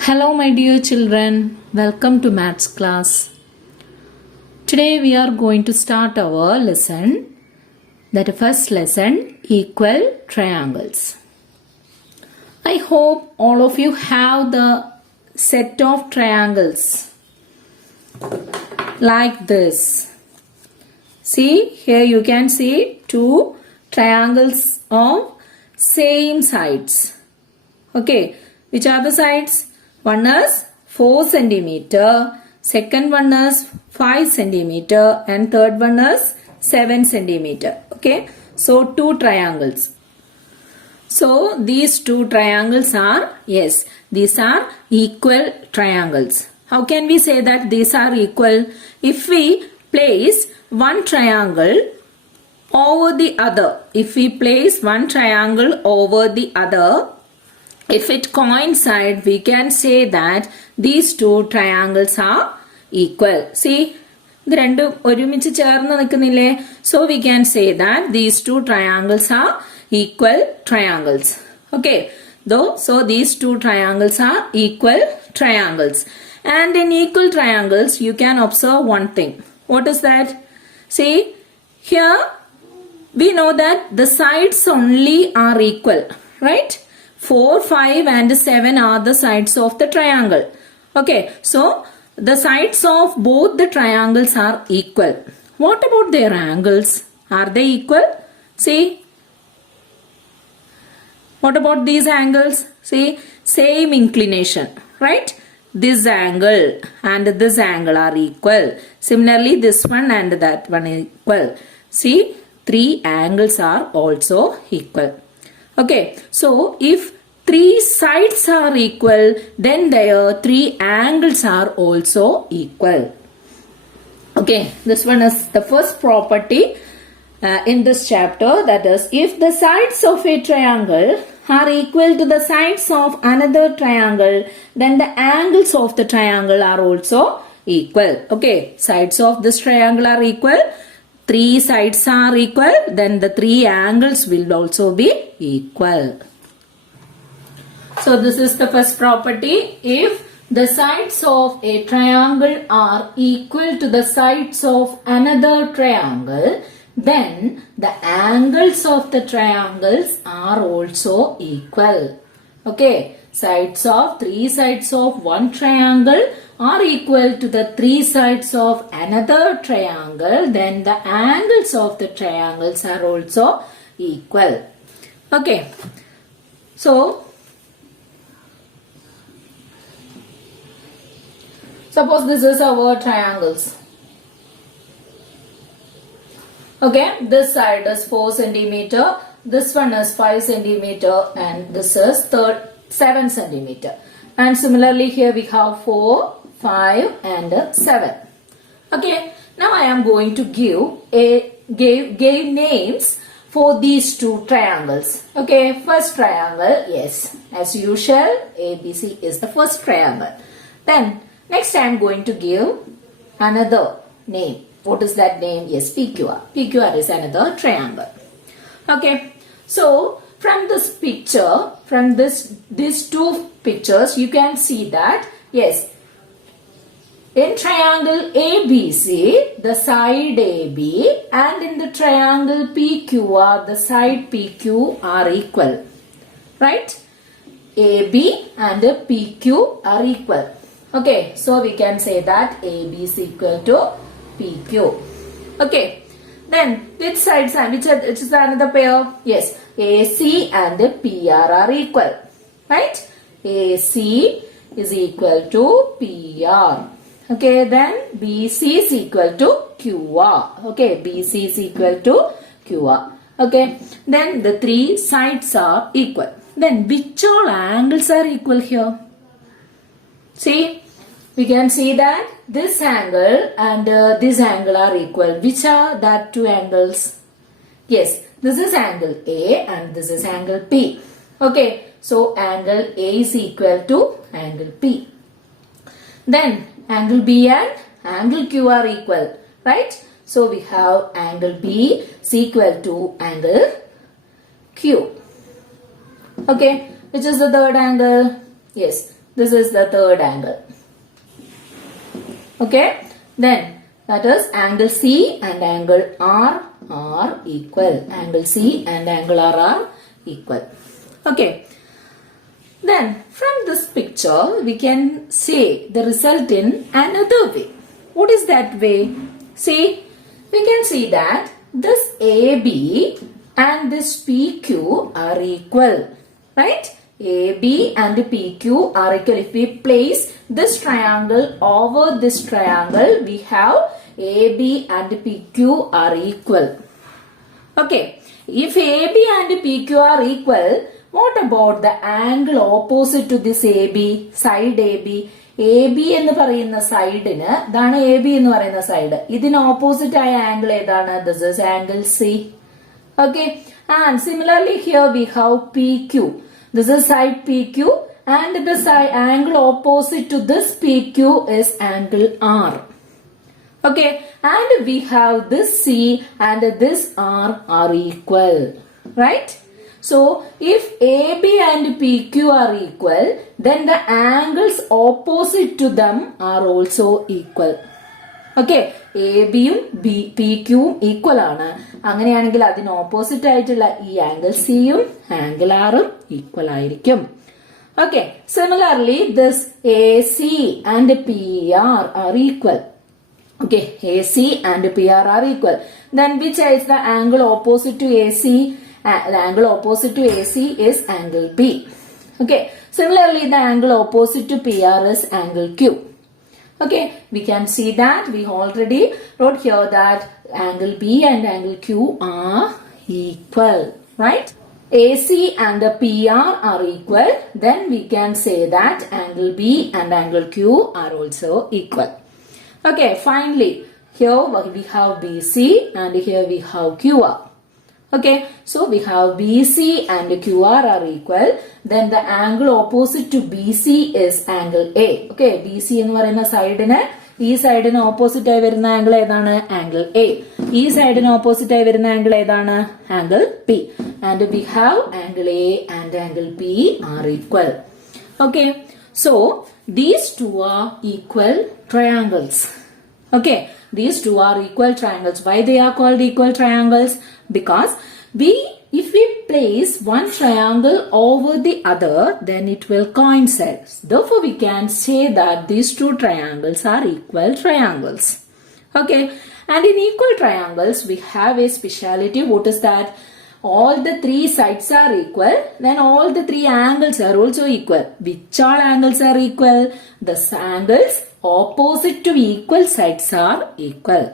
Hello, my dear children. Welcome to Maths class. Today we are going to start our lesson. That first lesson, equal triangles. I hope all of you have the set of triangles like this. See, here you can see two triangles of same sides. Okay, which are the sides? One is 4 centimeter, second one is 5 centimeter, and third one is 7 centimeter. Okay, so two triangles. So these two triangles are, yes, these are equal triangles. How can we say that these are equal? If we place one triangle over the other, if it coincides, we can say that these two triangles are equal. See, the രണ്ടും ഒരുമിച്ച് ചേർന്ന് നിൽക്കുന്നില്ലേ? So we can say that these two triangles are equal triangles. Okay, so these two triangles are equal triangles. And in equal triangles, you can observe one thing. What is that? See, here we know that the sides only are equal, right? 4, 5 and 7 are the sides of the triangle. Okay, so the sides of both the triangles are equal. What about their angles? Are they equal? See, what about these angles? See, same inclination, right? This angle and this angle are equal. Similarly, this one and that one is equal. See, three angles are also equal. Okay, so if three sides are equal, then their three angles are also equal. Okay, this one is the first property in this chapter. That is, if the sides of a triangle are equal to the sides of another triangle, then the angles of the triangle are also equal. Okay, sides of this triangle are equal. Three sides are equal, then the three angles will also be equal. So this is the first property. If the sides of a triangle are equal to the sides of another triangle, then the angles of the triangles are also equal. Okay, three sides of one triangle are equal to the three sides of another triangle, then the angles of the triangles are also equal. Okay, so suppose this is our triangles. Okay, this side is 4 centimeter, this one is 5 centimeter, and this is 7 centimeter. And similarly here we have 4, 5 and 7. Okay, now I am going to give names for these two triangles. Okay, first triangle, yes, as usual, ABC is the first triangle. Then next I am going to give another name. What is that name? Yes, PQR. PQR is another triangle. Okay, so from this picture, from these two pictures, you can see that, yes, in triangle ABC, the side AB, and in the triangle PQR, the side PQ are equal. Right? AB and PQ are equal. Okay, so we can say that AB is equal to PQ. Okay, then which sides and which is another pair? Yes, AC and PR are equal. Right? AC is equal to PR. Okay, then BC is equal to QR. Okay, BC is equal to QR. Okay, then the three sides are equal. Then which all angles are equal here? See, we can see that this angle and this angle are equal. Which are that two angles? Yes, this is angle A and this is angle P. Okay, so angle A is equal to angle P. Then angle B and angle Q are equal, right? So we have angle B is equal to angle Q. Okay, which is the third angle? Yes, This is the third angle. Okay. Then that is angle C and angle R are equal. Angle C and angle R are equal. Okay. Then from this picture we can say the result in another way. What is that way? See, we can see that this AB and this PQ are equal, right? AB and PQ are equal. If we place this triangle over this triangle, we have AB and PQ are equal. Okay, if AB and PQ are equal, what about the angle opposite to this AB, side AB? AB എന്ന് പറയുന്ന സൈഡിന് ഇതാണ് AB എന്ന് പറയുന്ന side. ഇതിന് opposite ആയ angle ഏതാണ്? This is angle C. Okay, and similarly here we have PQ. This is side PQ and the side angle opposite to this PQ is angle R. Okay, and we have this C and this R are equal, right? So, if AB and PQ are equal, then the angles opposite to them are also equal. Okay, AB യും PQ യും equal ആണ്. അങ്ങനെയാണെങ്കിൽ അതിന് opposite ആയിട്ടുള്ള ഈ angle C യും angle R ഉം equal ആയിരിക്കും. Okay, similarly this AC and PR are equal. Okay, AC and PR are equal. Then which is the angle opposite to AC? The angle opposite to AC is angle B. Okay, similarly the angle opposite to PR is angle Q. Okay, we can see that we already wrote here that angle B and angle Q are equal, right? AC and PR are equal, then we can say that angle B and angle Q are also equal. Okay, finally, here we have BC and here we have QR. Okay, so we have BC and QR are equal. Then the angle opposite to BC is angle A. Okay, BC എന്ന് പറയുന്ന സൈഡിന് ഈ സൈഡിന് opposite ആയി വരുന്ന angle ഏതാണ്? Angle A. ഈ സൈഡിന് opposite ആയി വരുന്ന angle ഏതാണ്? Angle P. And we have angle A and angle P are equal. Okay, so these two are equal triangles. Okay, these two are equal triangles. Why they are called equal triangles? Because if we place one triangle over the other, then it will coincide. Therefore, we can say that these two triangles are equal triangles. Okay, and in equal triangles, we have a speciality. What is that? All the three sides are equal, then all the three angles are also equal. Which all angles are equal? The angles opposite to equal sides are equal.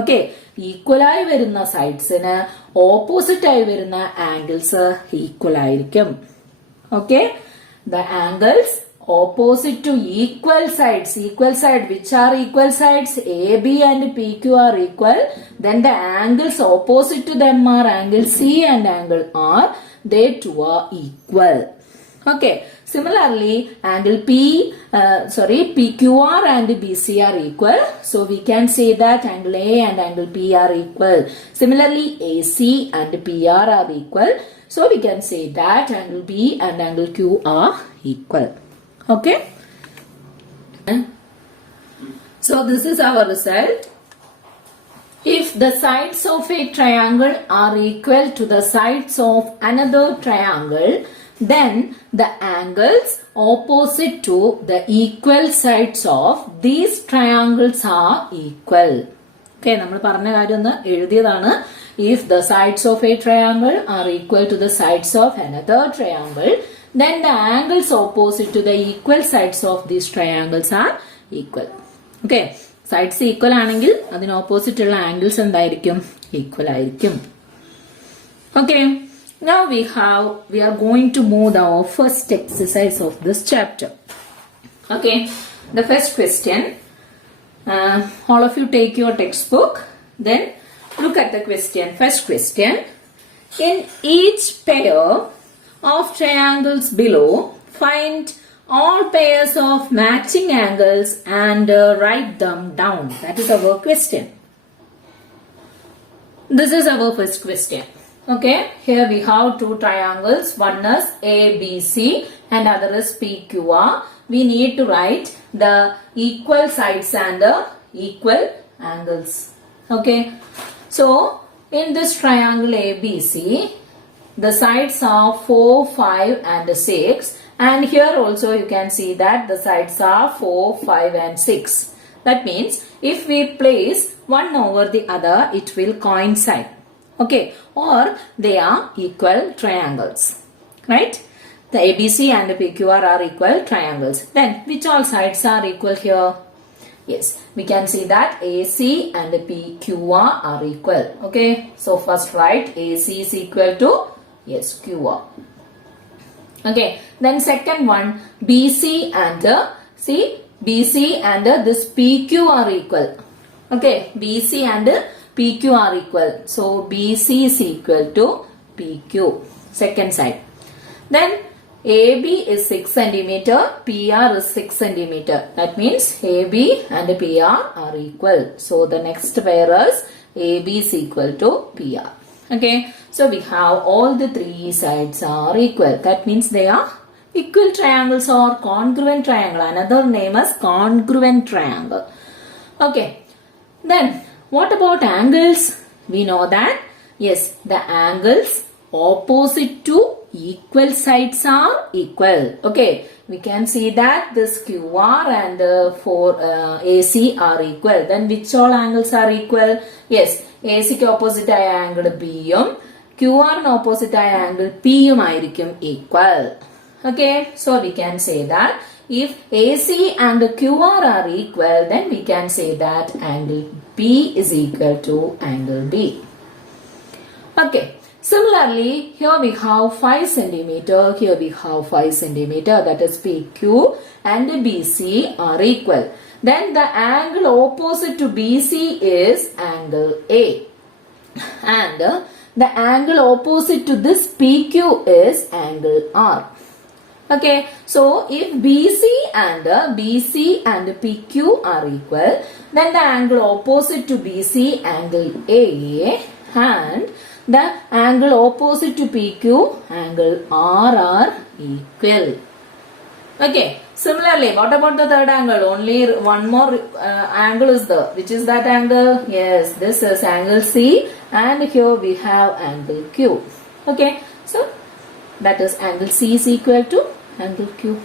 Okay, equal ആയി വരുന്ന സൈഡ്സിന് opposite ആയി വരുന്ന angles equal ആയിരിക്കും. Okay, the angles opposite to equal sides, which are equal sides? AB and PQ are equal. Then the angles opposite to them are angle C and angle R. They too are equal. Okay, similarly angle PQR and BC are equal. So we can say that angle A and angle P are equal. Similarly AC and PR are equal. So we can say that angle B and angle Q are equal. Okay. So this is our result. If the sides of a triangle are equal to the sides of another triangle, then the angles opposite to the equal sides of these triangles are equal. Okay, നമ്മൾ പറഞ്ഞ കാര്യം ഒന്ന് എഴുതിയതാണ്. If the sides of a triangle are equal to the sides of another triangle, then the angles opposite to the equal sides of these triangles are equal. Okay, sides equal ആണെങ്കിൽ അതിന് opposite ഉള്ള angles എന്തായിരിക്കും? Equal ആയിരിക്കും. Okay, now we are going to move our first exercise of this chapter. Okay, the first question. All of you take your textbook. Then look at the question. First question. In each pair of triangles below, find all pairs of matching angles and write them down. That is our question. This is our first question. Okay, here we have two triangles. One is ABC and other is PQR. we need to write the equal sides and the equal angles. Okay. So, in this triangle ABC, the sides are 4, 5 and 6. And here also you can see that the sides are 4, 5 and 6. That means if we place one over the other, it will coincide. Okay. Or they are equal triangles. Right. The ABC and PQR are equal triangles. Then which all sides are equal here? Yes, we can see that AC and PQR are equal. Okay. So first write AC is equal to, yes, QR. Okay. Then second one, BC and BC and this PQ are equal. Okay. BC and PQ are equal. So BC is equal to PQ. Second side. Then AB is 6 centimeter, PR is 6 centimeter. That means AB and PR are equal. So the next pair is AB is equal to PR. Okay. So we have all the three sides are equal. That means they are equal triangles or congruent triangle. Another name is congruent triangle. Okay. Then what about angles? We know that, yes, the angles opposite to equal sides are equal. Okay. We can see that this QR and for AC are equal. Then which all angles are equal? Yes. AC ke opposite angle B yum, QR opposite angle P yum equal. Okay. So we can say that if AC and QR are equal, then we can say that angle P is equal to angle B. Okay. Similarly, here we have 5 centimeter, here we have 5 centimeter, that is PQ and BC are equal. Then the angle opposite to BC is angle A. And the angle opposite to this PQ is angle R. Okay, so if BC and PQ are equal, then the angle opposite to BC angle A and the angle opposite to PQ angle R are equal. Okay. Similarly, what about the third angle? Only one more angle is there. Which is that angle? Yes, this is angle C and here we have angle Q. Okay. So, that is angle C is equal to angle Q.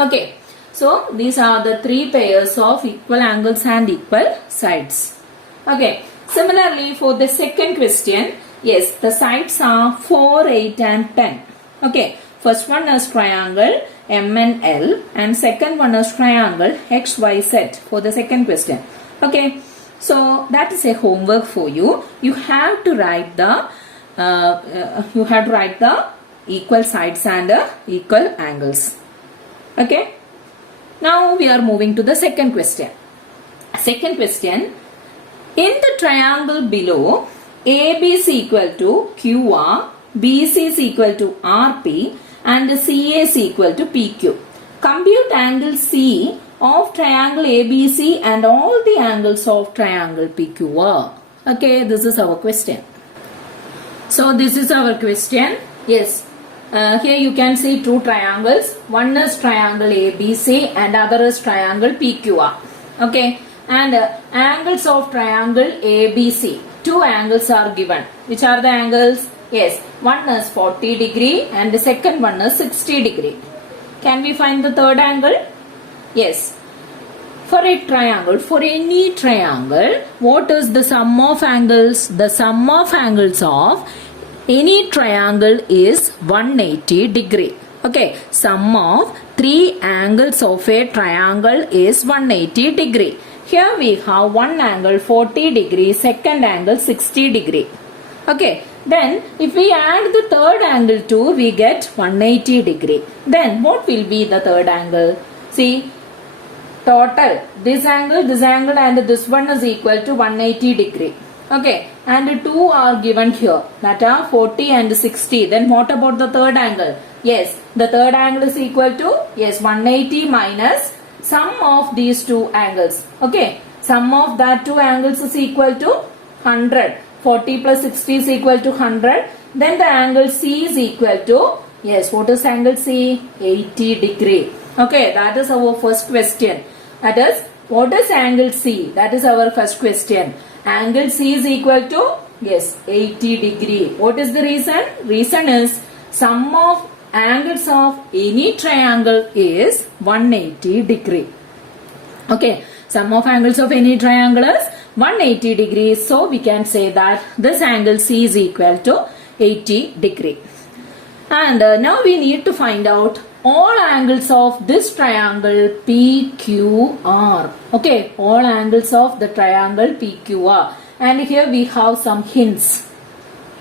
Okay. So, these are the three pairs of equal angles and equal sides. Okay. Similarly, for the second question, yes, the sides are 4, 8 and 10. Okay. First one is triangle M and L and second one is triangle XYZ for the second question. Okay. So, that is a homework for you. You have to write the equal sides and equal angles. Okay. Now, we are moving to the second question. Second question. In the triangle below, AB is equal to QR, BC is equal to RP and CA is equal to PQ. Compute angle C of triangle ABC and all the angles of triangle PQR. Okay, this is our question. So, this is our question. Yes, here you can see two triangles. One is triangle ABC and other is triangle PQR. Okay. And angles of triangle ABC. Two angles are given. Which are the angles? Yes, one is 40 degree and the second one is 60 degree. Can we find the third angle? Yes. For a triangle, for any triangle, what is the sum of angles? The sum of angles of any triangle is 180 degree. Okay, sum of three angles of a triangle is 180 degree. Here we have one angle 40 degree, second angle 60 degree. Okay, then if we add the third angle too, we get 180 degree. Then what will be the third angle? See, total, this angle and this one is equal to 180 degree. Okay, and two are given here, that are 40 and 60. Then what about the third angle? Yes, the third angle is equal to, yes, 180 minus sum of these two angles. Okay, sum of that two angles is equal to 100. 40 plus 60 is equal to 100. Then the angle C is equal to, yes, what is angle C? 80 degree. Okay, that is our first question. That is, what is angle C? That is our first question. Angle C is equal to, yes, 80 degree. What is the reason? Reason is sum of angles of any triangle is 180 degree. Okay, sum of angles of any triangle is 180 degrees. So we can say that this angle C is equal to 80 degree. And now we need to find out all angles of this triangle PQR. Okay, all angles of the triangle PQR. And here we have some hints.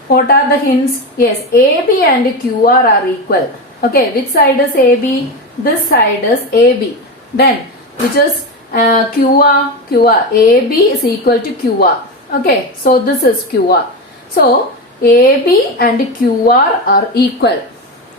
What are the hints? Yes, AB and QR are equal. Okay, which side is AB? This side is AB. Then, which is QR? QR. AB is equal to QR. Okay, so this is QR. So, AB and QR are equal.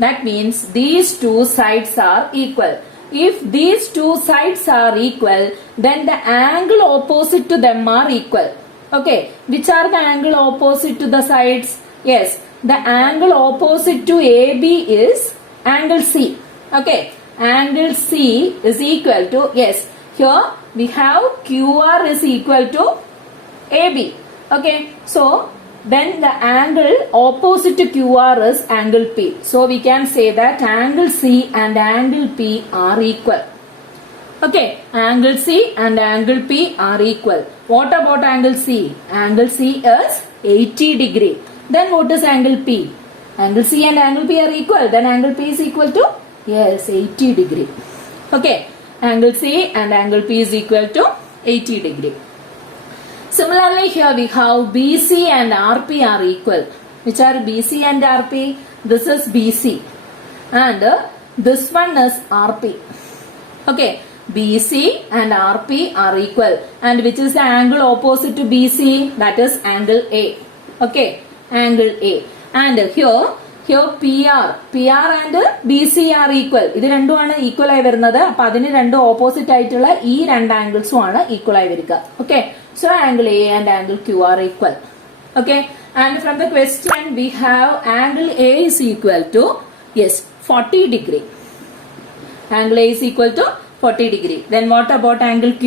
That means these two sides are equal. If these two sides are equal, then the angle opposite to them are equal. Okay, which are the angle opposite to the sides? Yes, the angle opposite to AB is angle C. Okay, angle C is equal to, yes, here we have QR is equal to AB. Okay, so then the angle opposite to QR is angle P. So we can say that angle C and angle P are equal. Okay, angle C and angle P are equal. What about angle C? Angle C is 80 degree. Then what is angle P? Angle C and angle P are equal. Then angle P is equal to, yes, 80 degree. Okay, angle C and angle P is equal to 80 degree. Similarly, here we have BC and RP are equal. Which are BC and RP? This is BC. And this one is RP. Okay, BC and RP are equal. And which is the angle opposite to BC? That is angle A. Okay, angle A. And here PR and BC are equal. ഇത് രണ്ടുമാണ് equal ആയി വരുന്നത്. അപ്പൊ അതിന് രണ്ട് opposite ആയിട്ടുള്ള ഈ രണ്ട് ആംഗിൾസും ആണ് ഈക്വൽ ആയി വരിക. Okay, so angle A and angle Q are equal. Okay, and from the question we have angle A is equal to, yes, 40 degree. Angle A is equal to 40 degree. Then what about angle Q?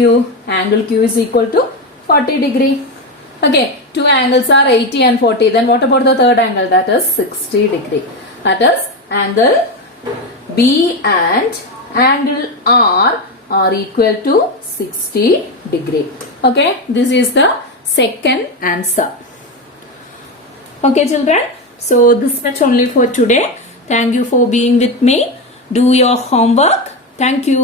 Angle Q is equal to 40 degree. Okay, two angles are 80 and 40. Then what about the third angle? That is 60 degree. That is angle B and angle R are equal to 60 degree. Okay, this is the second answer. Okay children, so this much only for today. Thank you for being with me. Do your homework. Thank you.